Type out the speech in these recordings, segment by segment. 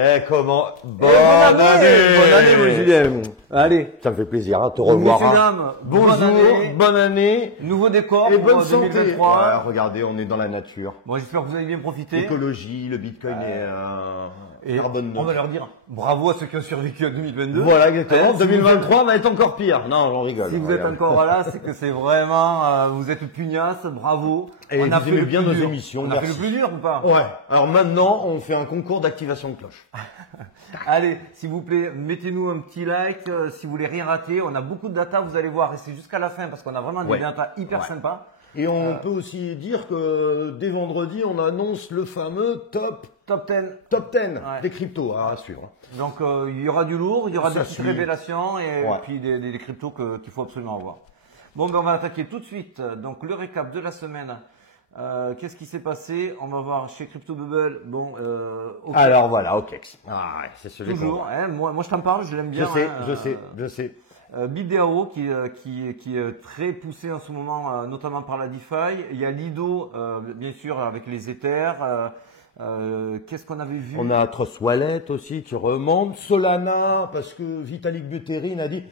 Eh, comment? Bonne année, mon Julien. Allez, ça me fait plaisir de te revoir. Messieurs, dames, Bonjour, bonne année. Nouveau décor Et pour bonne santé. 2023. Ouais, regardez, on est dans la nature. Bon, j'espère que vous avez bien profité. Écologie, le Bitcoin Et carbone on va neutre. leur dire bravo à ceux qui ont survécu à 2022. Voilà, exactement. Hein, si 2023 va être encore pire. Non, j'en rigole. Si vous êtes encore là, c'est que c'est vraiment, vous êtes pugnace, bravo. Et on a vous fait aimez le bien plus nos dur. émissions, On a fait merci. le plus dur ou pas? Ouais. Alors maintenant, on fait un concours d'activation de cloche. Allez, s'il vous plaît, mettez-nous un petit like si vous voulez rien rater. On a beaucoup de data, vous allez voir, et c'est jusqu'à la fin parce qu'on a vraiment des Ouais. data hyper Ouais. sympas. Et on peut aussi dire que dès vendredi, on annonce le fameux top 10 des cryptos à suivre. Donc il y aura du lourd, il y aura Ça des petites suit. révélations et Ouais. puis des cryptos qu'il faut absolument avoir. Bon, ben on va attaquer tout de suite. Donc le récap de la semaine. Qu'est-ce qui s'est passé? On va voir chez Crypto Bubble. Bon, ok. Alors voilà, ok. Ah, ouais, c'est celui qu'on Toujours. voit. Hein, moi je t'en parle, je l'aime bien. Je sais. BitDAO qui est très poussé en ce moment, notamment par la DeFi. Il y a Lido, bien sûr, avec les Ethers. Qu'est-ce qu'on avait vu? On a Trust Wallet aussi qui remonte. Solana, parce que Vitalik Buterin a dit,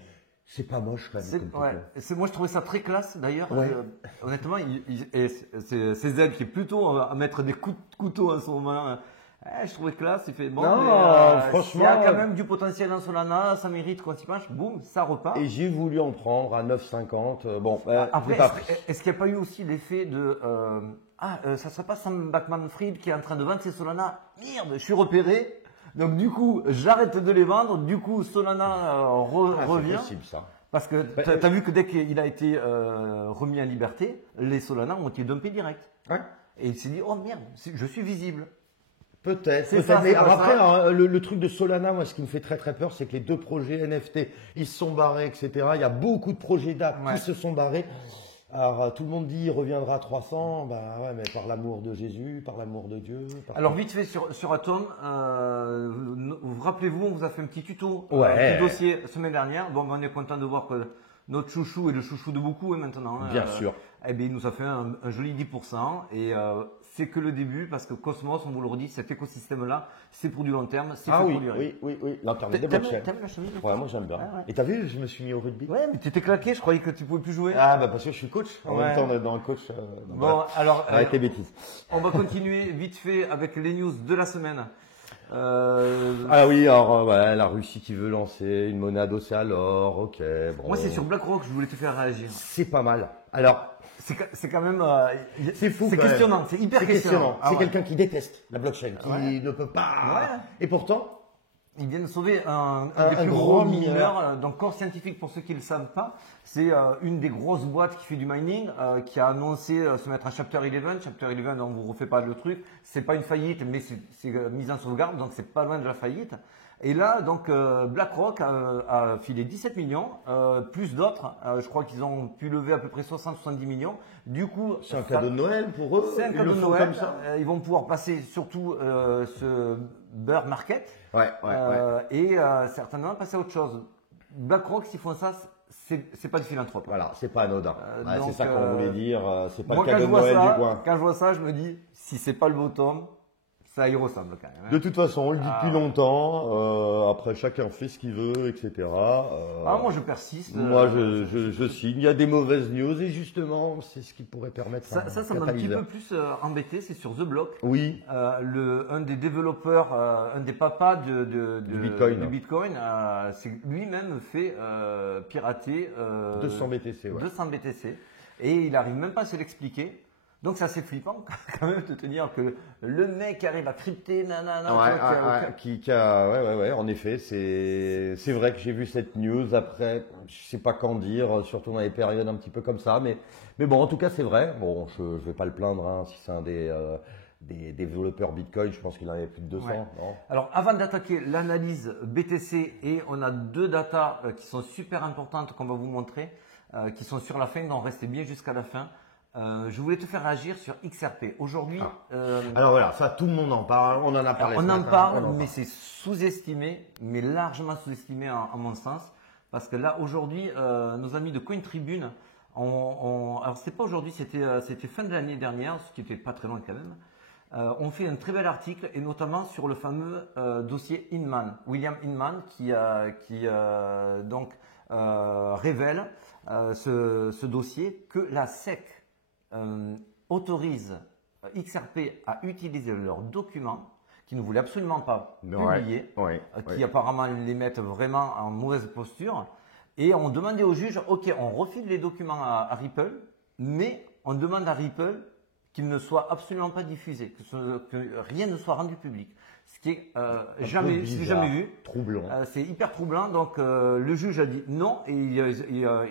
c'est pas moche quand même. comme Ouais. techno. Moi, je trouvais ça très classe d'ailleurs. Ouais. Honnêtement, c'est Zeb qui est plutôt à mettre des coups de couteau en ce moment. Je trouvais classe. Il fait bon. Non, mais, franchement, il y a quand même du potentiel dans Solana, ça mérite qu'on s'y penche. Boum, ça repart. Et j'ai voulu en prendre à 9,50. Bon, Après, j'ai pas pris. est-ce qu'il n'y a pas eu aussi l'effet de ça serait pas Sam Bankman-Fried qui est en train de vendre ses Solana? Merde, je suis repéré. Donc du coup, j'arrête de les vendre. Du coup, Solana revient. C'est possible ça. Parce que t'as vu que dès qu'il a été remis en liberté, les Solana ont été dumpés direct. Ouais. Et il s'est dit, oh merde, je suis visible. Peut-être. C'est ça, Mais c'est alors pas après, ça. hein, le truc de Solana, moi, ce qui me fait très très peur, c'est que les deux projets NFT, ils se sont barrés, etc. Il y a beaucoup de projets d'app Ouais. qui se sont barrés. Alors tout le monde dit il reviendra à 300, bah ouais, mais par l'amour de Jésus, par l'amour de Dieu. Alors vite fait sur Atom, vous rappelez-vous, on vous a fait un petit tuto Ouais. du dossier la semaine dernière. Bon, ben, on est content de voir que notre chouchou est le chouchou de beaucoup hein, maintenant. hein. Bien sûr. Eh bien, il nous a fait un joli 10% et c'est que le début parce que Cosmos, on vous le redit, cet écosystème-là, c'est pour du long terme, c'est Ah fait oui, pour durer. oui, l'internet des T'aimes blockchains. la chemise? Ouais, moi j'aime bien. Ouais. Et t'as vu, je me suis mis au rugby. Ouais, mais tu étais claqué, je croyais que tu pouvais plus jouer. Ah bah parce que je suis coach. En Ouais. même temps, on est dans le coach. Bon, alors, arrête les bêtises. on va continuer vite fait avec les news de la semaine. Ah oui, alors ouais, la Russie qui veut lancer une monnaie adossée à l'or, ok. Bon. Moi, c'est sur BlackRock que je voulais te faire réagir. C'est pas mal. Alors, C'est quand même. c'est fou. C'est quand même. questionnant, c'est hyper C'est questionnant. Ah C'est ouais. quelqu'un qui déteste la blockchain, qui Ouais. ne peut pas. Ouais. Et pourtant, Ils viennent sauver un Un des plus gros gros mineur. mineurs. Donc, Core Scientific, pour ceux qui ne le savent pas, c'est une des grosses boîtes qui fait du mining, qui a annoncé se mettre à Chapter 11. Chapter 11, on vous refait pas le truc. C'est pas une faillite, mais c'est mise en sauvegarde, donc c'est pas loin de la faillite. Et là, donc, BlackRock a filé 17 millions, plus d'autres. Je crois qu'ils ont pu lever à peu près 60-70 millions. Du coup, c'est un cadeau de Noël pour eux. c'est un Ils cadeau le de font Noël. comme ça. Ils vont pouvoir passer surtout ce bear market. Ouais. Et certainement passer à autre chose. BlackRock, s'ils font ça, c'est pas du philanthrope. Voilà, c'est pas anodin. Ouais, donc, c'est ça qu'on voulait dire. C'est pas Moi, le cadeau de Noël du coin. quand je vois ça, je me dis, si c'est pas le bottom, ça y ressemble quand même. hein. De toute façon, on le dit depuis longtemps. Après, chacun fait ce qu'il veut, etc. Moi, je persiste. Moi, je signe. Il y a des mauvaises news et justement, c'est ce qui pourrait permettre Ça m'a un petit peu plus embêté, c'est sur The Block. Oui. Un des développeurs, un des papas Du Bitcoin. du Bitcoin, c'est lui-même fait pirater 200 BTC, ouais. 200 BTC et il arrive même pas à se l'expliquer. Donc c'est assez flippant quand même de te dire que le mec arrive à crypter, nanana. Ouais, en effet, c'est vrai que j'ai vu cette news. Après, je sais pas quand dire, surtout dans les périodes un petit peu comme ça, mais bon, en tout cas, c'est vrai. Bon, je vais pas le plaindre, hein, si c'est un des développeurs Bitcoin, je pense qu'il en avait plus de 200. Ouais. Non Alors avant d'attaquer l'analyse BTC, et on a deux datas qui sont super importantes qu'on va vous montrer, qui sont sur la fin, donc restez bien jusqu'à la fin. Je voulais te faire réagir sur XRP. Aujourd'hui, Alors voilà, ça tout le monde en parle, on en a parlé. on ce en matin, parle, on en mais c'est sous-estimé, mais largement sous-estimé à mon sens. Parce que là, aujourd'hui, nos amis de CoinTribune, alors c'était pas aujourd'hui, c'était fin de l'année dernière, ce qui était pas très loin quand même. ont fait un très bel article, et notamment sur le fameux dossier Inman, William Inman, qui donc révèle ce dossier que la SEC autorise XRP à utiliser leurs documents qui ne voulaient absolument pas publier, qui apparemment les mettent vraiment en mauvaise posture, et on demandait au juge, ok, on refile les documents à Ripple, mais on demande à Ripple qu'il ne soit absolument pas diffusé, que rien ne soit rendu public. Ce qui est jamais vu. Troublant. C'est hyper troublant. Donc le juge a dit non, et il a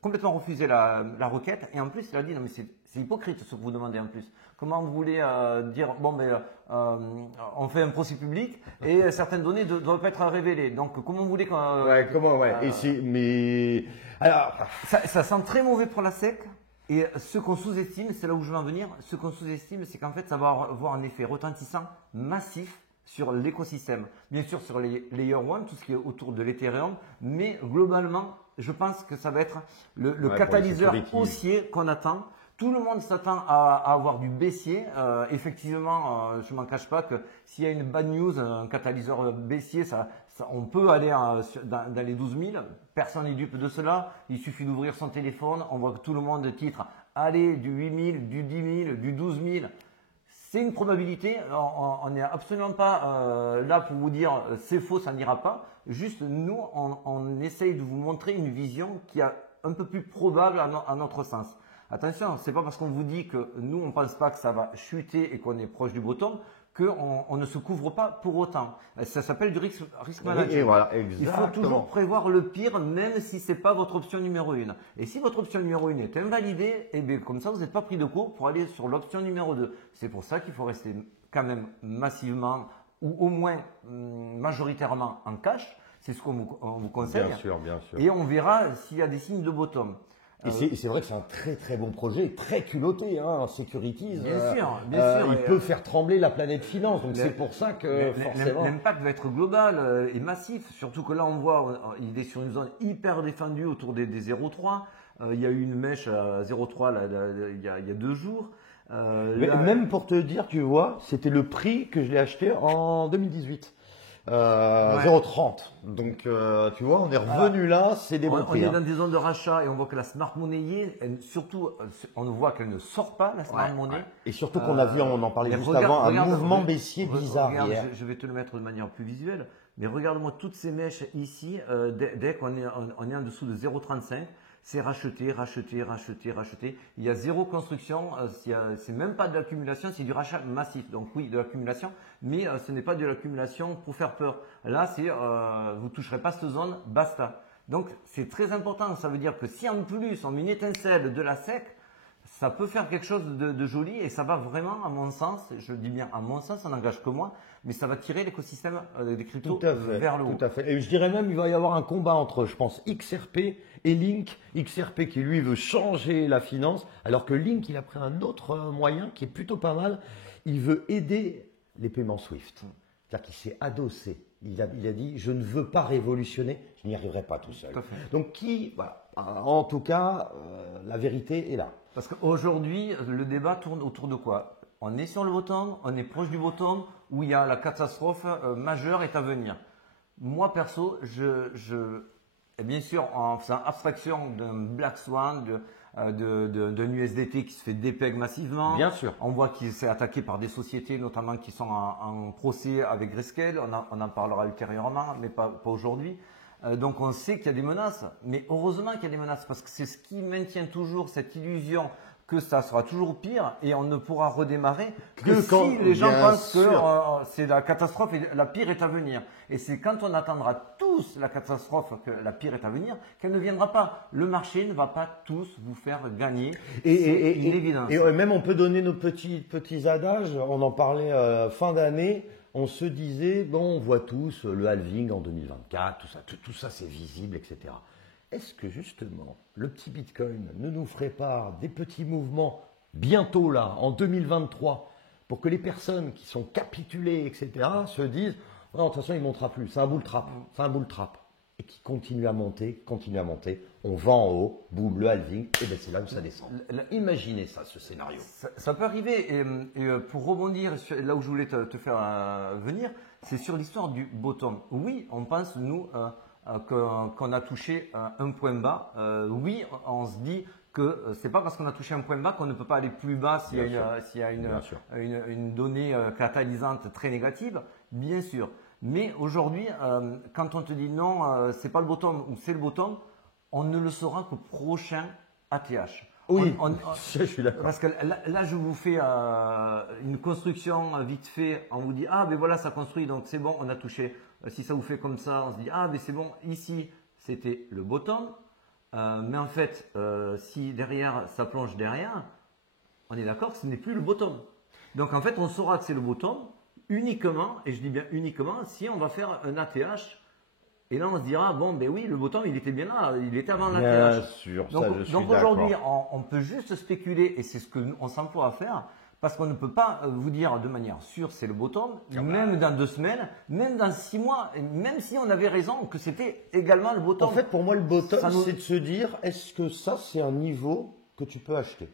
complètement refusé la requête. Et en plus, il a dit non, mais c'est hypocrite ce que vous demandez en plus. Comment vous voulez dire bon, ben on fait un procès public et certaines données ne doivent pas être révélées. Donc comment vous voulez qu'on mais alors ça sent très mauvais pour la SEC. Et ce qu'on sous-estime, c'est là où je veux en venir, ce qu'on sous-estime, c'est qu'en fait, ça va avoir un effet retentissant massif sur l'écosystème. Bien sûr, sur les Layer 1, tout ce qui est autour de l'Ethereum, mais globalement, je pense que ça va être le catalyseur haussier qu'on attend. Tout le monde s'attend à avoir du baissier. Effectivement, je ne m'en cache pas que s'il y a une bad news, un catalyseur baissier, on peut aller dans les 12 000. Personne n'est dupe de cela. Il suffit d'ouvrir son téléphone. On voit que tout le monde titre « Allez, du 8 000, du 10 000, du 12 000 ». C'est une probabilité. On n'est absolument pas là pour vous dire « c'est faux, ça n'ira pas ». Juste, nous, on essaye de vous montrer une vision qui est un peu plus probable à notre sens. Attention, c'est pas parce qu'on vous dit que nous, on pense pas que ça va chuter et qu'on est proche du bottom qu'on ne se couvre pas pour autant. Ça s'appelle du risk management. Et voilà, il faut toujours prévoir le pire, même si c'est pas votre option numéro 1. Et si votre option numéro 1 est invalidée, eh bien, comme ça, vous n'êtes pas pris de court pour aller sur l'option numéro 2. C'est pour ça qu'il faut rester quand même massivement ou au moins majoritairement en cash. C'est ce qu'on vous conseille. Bien sûr. Et on verra s'il y a des signes de bottom. Et c'est vrai que c'est un très très bon projet, très culotté, hein, Securities. Bien sûr. Il peut faire trembler la planète finance, donc c'est pour ça que forcément. L'impact va être global et massif, surtout que là on voit, il est sur une zone hyper défendue autour des 0,3. Il y a eu une mèche à 0,3 il y a 2 jours. Même pour te dire, tu vois, c'était le prix que je l'ai acheté en 2018. 0,30. Donc, tu vois, on est revenu là, c'est des bons prix. On est dans des zones de rachat et on voit que la smart money, surtout, on voit qu'elle ne sort pas, la smart money. Et surtout qu'on a vu, on en parlait juste avant, un mouvement baissier bizarre hier. Je vais te le mettre de manière plus visuelle, mais regarde-moi toutes ces mèches ici, dès qu'on est en dessous de 0,35. C'est racheté. Il y a zéro construction, c'est même pas de l'accumulation, c'est du rachat massif. Donc oui, de l'accumulation, mais ce n'est pas de l'accumulation pour faire peur. Là, c'est vous toucherez pas cette zone, basta. Donc c'est très important. Ça veut dire que si en plus on met une étincelle de la SEC, ça peut faire quelque chose de joli et ça va vraiment, à mon sens, je dis bien à mon sens, ça n'engage que moi, mais ça va tirer l'écosystème des cryptos vers le haut. Tout à fait. Et je dirais même, il va y avoir un combat entre, je pense, XRP et Link. XRP qui lui veut changer la finance, alors que Link, il a pris un autre moyen qui est plutôt pas mal. Il veut aider les paiements Swift. C'est-à-dire qu'il s'est adossé. Il a dit, je ne veux pas révolutionner, je n'y arriverai pas tout seul. Donc voilà. En tout cas, la vérité est là. Parce qu'aujourd'hui, le débat tourne autour de quoi? On est sur le bottom, on est proche du bottom, où il y a la catastrophe majeure est à venir. Moi, perso, et bien sûr, en faisant abstraction d'un Black Swan, d'un USDT qui se fait dépeg massivement. Bien sûr. On voit qu'il s'est attaqué par des sociétés, notamment qui sont en procès avec Grayscale. On en parlera ultérieurement, mais pas aujourd'hui. Donc on sait qu'il y a des menaces, mais heureusement qu'il y a des menaces parce que c'est ce qui maintient toujours cette illusion que ça sera toujours pire et on ne pourra redémarrer que si les gens pensent que c'est la catastrophe et la pire est à venir. Et c'est quand on attendra tous la catastrophe que la pire est à venir qu'elle ne viendra pas. Le marché ne va pas tous vous faire gagner. C'est une évidence. Et même on peut donner nos petits adages. On en parlait fin d'année. On se disait, bon, on voit tous le halving en 2024, tout ça c'est visible, etc. Est-ce que justement, le petit Bitcoin ne nous ferait pas des petits mouvements bientôt là, en 2023, pour que les personnes qui sont capitulées, etc., se disent, non, de toute façon, il ne montera plus, c'est un bull trap, et qui continue à monter, on vend en haut, boum, le halving, et bien c'est là où ça descend. Imaginez ça, ce scénario. Ça peut arriver, et pour rebondir là où je voulais te faire venir, c'est sur l'histoire du bottom. Oui, on pense, nous, qu'on a touché un point bas. Oui, on se dit que c'est pas parce qu'on a touché un point bas qu'on ne peut pas aller plus bas s'il y a une donnée catalysante très négative, bien sûr. Mais aujourd'hui, quand on te dit non, c'est pas le bottom ou c'est le bottom, on ne le saura qu'au prochain ATH. Oui, je suis d'accord. Parce que là, je vous fais une construction vite fait. On vous dit, ah, ben voilà, ça construit, donc c'est bon, on a touché. Si ça vous fait comme ça, on se dit, ah, ben c'est bon, ici, c'était le bottom. Mais en fait, si derrière, ça plonge derrière, on est d'accord que ce n'est plus le bottom. Donc en fait, on saura que c'est le bottom uniquement, et je dis bien uniquement, si on va faire un ATH. Et là, on se dira, bon, ben oui, le bottom, il était bien là, il était avant l'ATH. Bien sûr, donc, ça, je suis donc d'accord. aujourd'hui, on peut juste spéculer, et c'est ce qu'on s'emploie à faire, parce qu'on ne peut pas vous dire de manière sûre c'est le bottom, même dans 2 semaines, même dans 6 mois, et même si on avait raison que c'était également le bottom. En fait, pour moi, le bottom, c'est de se dire, est-ce que ça, c'est un niveau que tu peux acheter?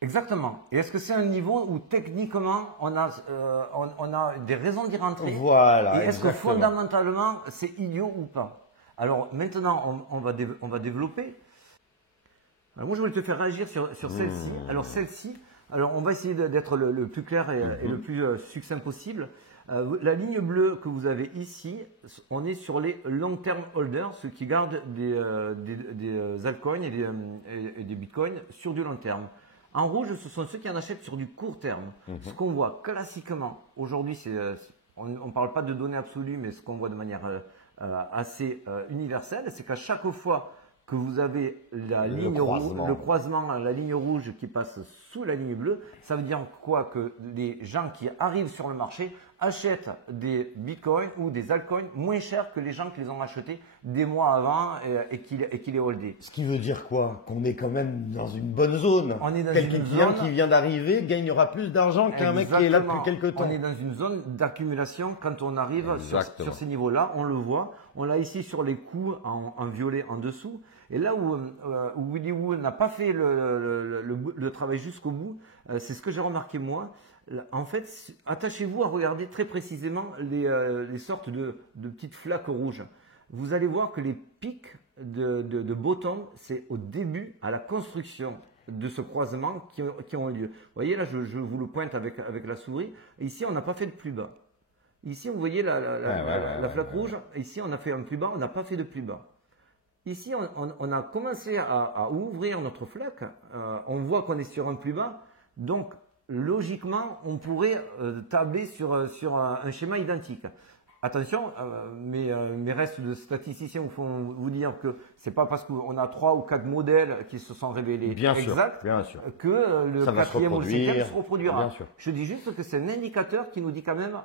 Exactement. Et est-ce que c'est un niveau où techniquement on a des raisons d'y rentrer? Voilà. Et est-ce que fondamentalement c'est idiot ou pas? Alors maintenant on va développer. Alors, moi je voulais te faire réagir sur celle-ci. Alors celle-ci, on va essayer d'être le plus clair et le plus succinct possible. La ligne bleue que vous avez ici, on est sur les long-term holders, ceux qui gardent des altcoins et des bitcoins sur du long terme. En rouge, ce sont ceux qui en achètent sur du court terme. Ce qu'on voit classiquement, aujourd'hui, on ne parle pas de données absolues, mais ce qu'on voit de manière assez universelle, c'est qu'à chaque fois que vous avez le croisement, la ligne rouge qui passe sous la ligne bleue, ça veut dire quoi? Que les gens qui arrivent sur le marché achètent des bitcoins ou des altcoins moins chers que les gens qui les ont achetés des mois avant et qui les holdaient. Ce qui veut dire quoi? Qu'on est quand même dans une bonne zone. On est dans Quelqu'un qui vient d'arriver gagnera plus d'argent qu'un mec qui est là depuis quelques temps. On est dans une zone d'accumulation quand on arrive sur ces niveaux-là. On le voit. On l'a ici sur les coups en violet en dessous. Et là où Willy Woo n'a pas fait le travail jusqu'au bout, c'est ce que j'ai remarqué moi. En fait, attachez-vous à regarder très précisément les sortes de petites flaques rouges. Vous allez voir que les pics de bottom, c'est au début, à la construction de ce croisement qui ont eu lieu. Vous voyez là, je vous le pointe avec la souris. Ici, on n'a pas fait de plus bas. Ici, vous voyez la flaque rouge. Ici, on a fait un plus bas, on n'a pas fait de plus bas. Ici, on a commencé à ouvrir notre flaque. On voit qu'on est sur un plus bas. Donc, logiquement, on pourrait tabler sur un schéma identique. Attention, mes restes de statisticiens vous font vous dire que c'est pas parce qu'on a 3 ou 4 modèles qui se sont révélés exacts que le 4e ou le 5e se reproduira. Je dis juste que c'est un indicateur qui nous dit quand même,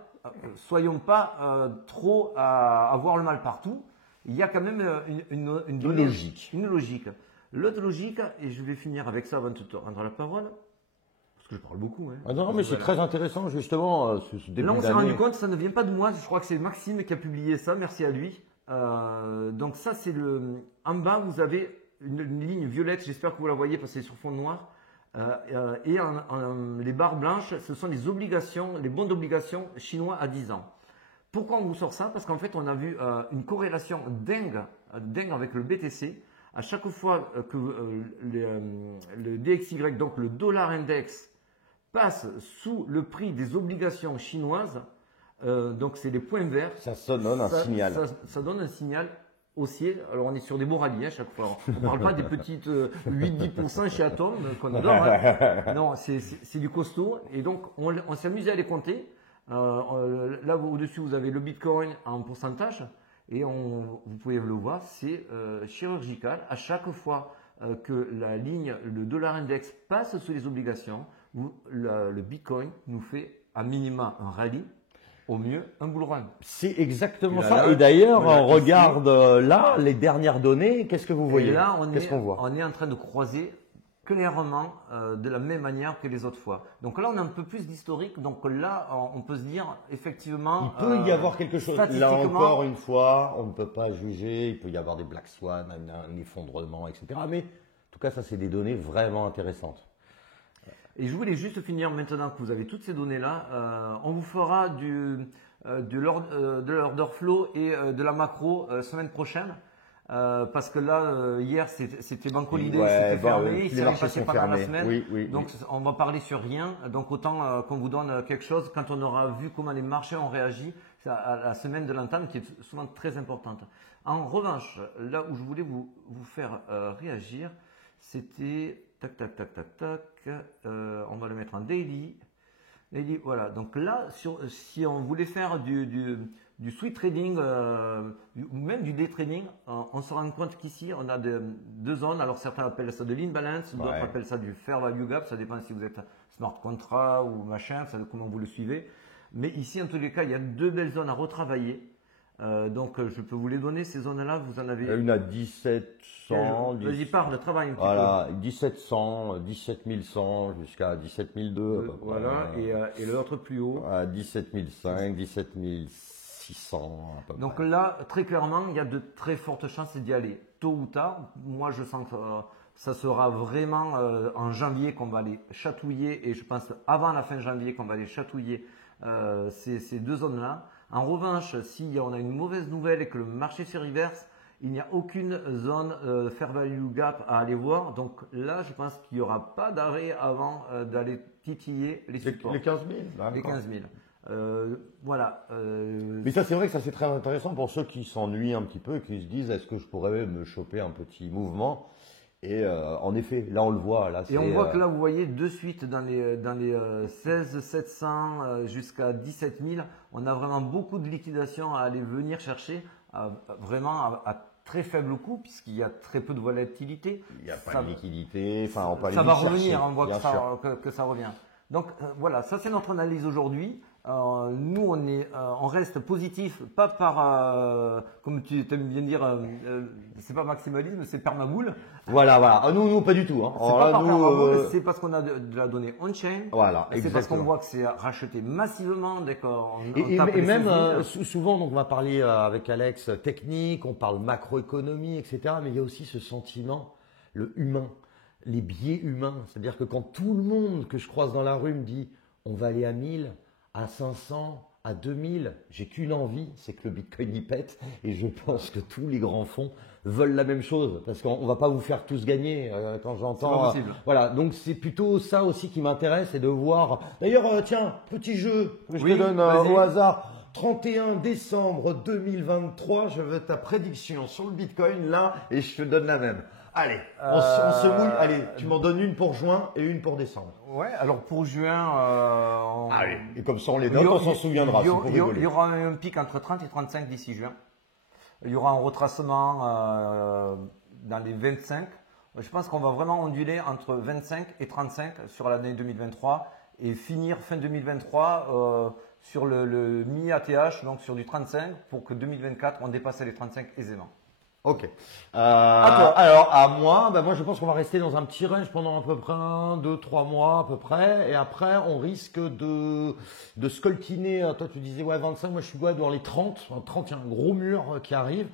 soyons pas trop à avoir le mal partout. Il y a quand même une logique. Une logique. L'autre logique, et je vais finir avec ça avant de te rendre la parole, parce que je parle beaucoup. Hein. Ah non, mais c'est très intéressant justement ce début d'année. Là, on s'est rendu compte, ça ne vient pas de moi. Je crois que c'est Maxime qui a publié ça. Merci à lui. Donc ça, c'est en bas, vous avez une ligne violette. J'espère que vous la voyez parce que c'est sur fond noir. Et les barres blanches, ce sont les obligations, les bons d'obligation chinois à 10 ans. Pourquoi on vous sort ça? Parce qu'en fait, on a vu une corrélation dingue avec le BTC. À chaque fois que le DXY, donc le dollar index, passe sous le prix des obligations chinoises, donc c'est les points verts. Ça donne un signal. Ça donne un signal haussier. Alors on est sur des beaux rallyes à chaque fois. On ne parle pas des petites 8-10% chez Atom qu'on adore. Hein. Non, c'est du costaud. Et donc on s'est amusé à les compter. Là au-dessus vous avez le Bitcoin en pourcentage. Et vous pouvez le voir, c'est chirurgical. À chaque fois que le dollar index passe sous les obligations, le Bitcoin nous fait à minima un rallye, au mieux un bull run. C'est exactement ça. Et d'ailleurs, on regarde là les dernières données. Qu'est-ce que vous voyez? Et là, Qu'est-ce qu'on voit? on est en train de croiser clairement de la même manière que les autres fois. Donc là, on a un peu plus d'historique. Donc là, on peut se dire effectivement. Il peut y avoir quelque chose. Là statistiquement, encore une fois, on ne peut pas juger. Il peut y avoir des black swans, un effondrement, etc. Mais en tout cas, ça, c'est des données vraiment intéressantes. Et je voulais juste finir maintenant que vous avez toutes ces données-là. On vous fera de l'order flow et de la macro semaine prochaine. Parce que là, hier, c'était Banco Holiday, c'était fermé, il s'est rien passé pendant la semaine. Oui, donc, on va parler sur rien. Donc, autant qu'on vous donne quelque chose quand on aura vu comment les marchés ont réagi à la semaine de l'entame, qui est souvent très importante. En revanche, là où je voulais vous faire réagir, c'était tac, tac, tac, tac, tac. On va le mettre en daily. Daily, voilà. Donc là, si on voulait faire du sweet trading ou même du day trading, on se rend compte qu'ici, on a deux zones. Alors certains appellent ça de l'imbalance, d'autres appellent ça du fair value gap. Ça dépend si vous êtes smart contract ou machin, ça, comment vous le suivez. Mais ici, en tous les cas, il y a deux belles zones à retravailler. Donc, je peux vous les donner, ces zones-là. Vous en avez. Une à 1700. Vas-y, parle, travaille un petit voilà, 1700, 17100 jusqu'à 17002. Voilà, et l'autre plus haut. À 17005, 17600. Donc là, très clairement, il y a de très fortes chances d'y aller tôt ou tard. Moi, je sens que ça sera vraiment en janvier qu'on va aller chatouiller, et je pense avant la fin janvier qu'on va aller chatouiller ces deux zones-là. En revanche, si on a une mauvaise nouvelle et que le marché se reverse, il n'y a aucune zone fair value gap à aller voir. Donc là, je pense qu'il n'y aura pas d'arrêt avant d'aller titiller les supports. Les 15 000. Les 15 000. Voilà. Mais ça, c'est vrai que ça, c'est très intéressant pour ceux qui s'ennuient un petit peu et qui se disent, est-ce que je pourrais me choper un petit mouvement? Et en effet, là, on le voit. Là, et on voit que là, vous voyez, de suite, dans les 16 700 jusqu'à 17 000, on a vraiment beaucoup de liquidations à aller venir chercher, vraiment à très faible coût, puisqu'il y a très peu de volatilité. Il n'y a pas de liquidité. Enfin, on peut aller ça va chercher, revenir, on voit que ça revient. Donc voilà, ça c'est notre analyse aujourd'hui. Nous, on reste positif, pas par, comme tu aimes bien dire, c'est pas maximalisme, c'est permaboule. Voilà. Ah, nous, pas du tout. Hein. C'est pas par permaboule, c'est parce qu'on a de la donnée on-chain. Voilà, c'est parce qu'on voit que c'est racheté massivement dès qu'on et tape les même saisies. souvent, donc on va parler avec Alex technique, on parle macroéconomie, etc. Mais il y a aussi ce sentiment, le humain, les biais humains. C'est-à-dire que quand tout le monde que je croise dans la rue me dit on va aller à 1000, à 500, à 2000, j'ai qu'une envie, c'est que le Bitcoin y pète. Et je pense que tous les grands fonds veulent la même chose, parce qu'on va pas vous faire tous gagner quand j'entends. C'est pas possible. Voilà, donc c'est plutôt ça aussi qui m'intéresse, et de voir. D'ailleurs, tiens, petit jeu que je te donne au hasard. 31 décembre 2023, je veux ta prédiction sur le Bitcoin là, et je te donne la même. Allez, on se mouille. Allez, tu m'en donnes une pour juin et une pour décembre. Ouais, alors pour juin, allez, et comme ça on les note, on s'en souviendra. Il y aura un pic entre 30 et 35 d'ici juin. Il y aura un retracement dans les 25. Je pense qu'on va vraiment onduler entre 25 et 35 sur l'année 2023 et finir fin 2023 sur le mi-ATH, donc sur du 35, pour que 2024 on dépasse les 35 aisément. Ok. Alors à moi, moi je pense qu'on va rester dans un petit range pendant à peu près 2-3 mois à peu près, et après on risque de scoltiner. Toi tu disais ouais 25, moi je suis dans les 30. 30, il y a un gros mur qui arrive.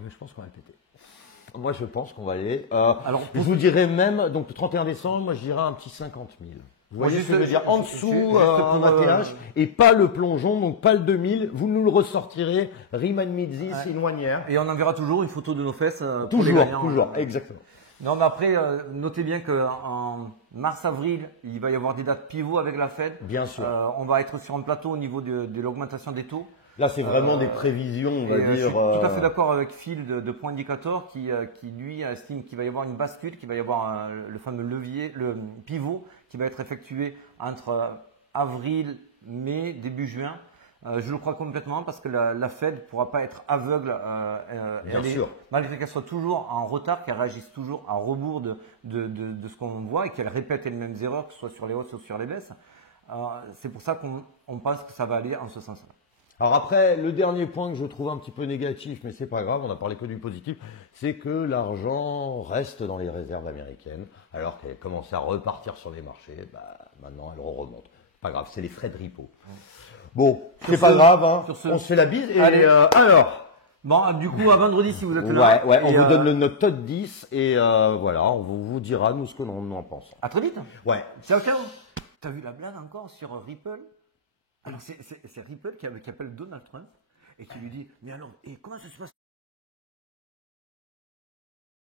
Mais je pense qu'on va le péter. Moi je pense qu'on va aller. Alors je vous dirais même, donc le 31 décembre, moi je dirais un petit 50 000. Vous voyez ce que je veux dire? En dessous, en ATH, et pas le plongeon, donc pas le 2000. Vous nous le ressortirez. Remind me this in 1 year. Et on enverra toujours une photo de nos fesses. Toujours, exactement. Non, mais après, notez bien qu'en mars-avril, il va y avoir des dates pivots avec la Fed. Bien sûr. On va être sur un plateau au niveau de l'augmentation des taux. Là, c'est vraiment des prévisions, on va dire. Je suis tout à fait d'accord avec Phil de Point Indicator qui lui estime qu'il va y avoir une bascule, qu'il va y avoir le fameux levier, le pivot qui va être effectué entre avril, mai, début juin. Je le crois complètement parce que la Fed ne pourra pas être aveugle. Bien sûr. Malgré qu'elle soit toujours en retard, qu'elle réagisse toujours à rebours de ce qu'on voit et qu'elle répète les mêmes erreurs, que ce soit sur les hausses ou sur les baisses. C'est pour ça qu'on pense que ça va aller en ce sens-là. Alors après, le dernier point que je trouve un petit peu négatif, mais c'est pas grave, on a parlé que du positif, c'est que l'argent reste dans les réserves américaines, alors qu'elle commence à repartir sur les marchés, bah, maintenant elle remonte. Pas grave, c'est les frais de repo. Bon, c'est pas grave, hein. On se fait la bise. Et Allez. alors, Bon, du coup, à vendredi si vous êtes là. ouais, on Et, vous donne notre top 10 et voilà, on vous dira nous ce que l'on en pense. À très vite. Ouais. Ciao, ciao. T'as vu la blague encore sur Ripple? Alors, c'est Ripple qui appelle Donald Trump et qui lui dit, mais alors, et comment ça se passe?